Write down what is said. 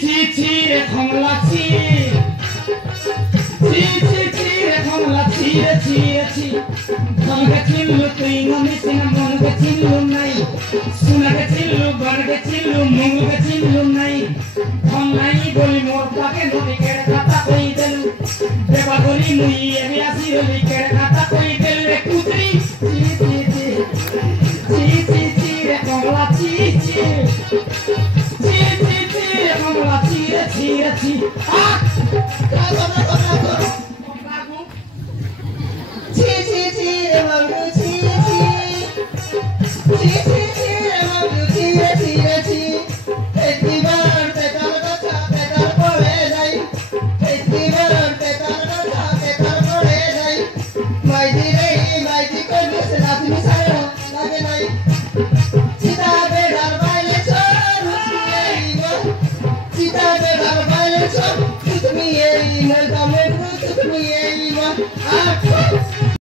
ছি রে কমলা ছি রে কমলা ছি ধনকে চিনলু তুই নমি সিনা মনকে চিনলু নাই সুনাকে চিনলু গণকে চিনলু মঙ্গলকে চিনলু নাই ধন নাই বলি মোর পাকে নদী কেড়ে খাতা কই দেলু দেবা বলি মুই এবি আসি হলি কেড়ে খাতা কই দেলু রে কুতরি ছি রে কমলা ছি রে কমলা ছি আ Took me a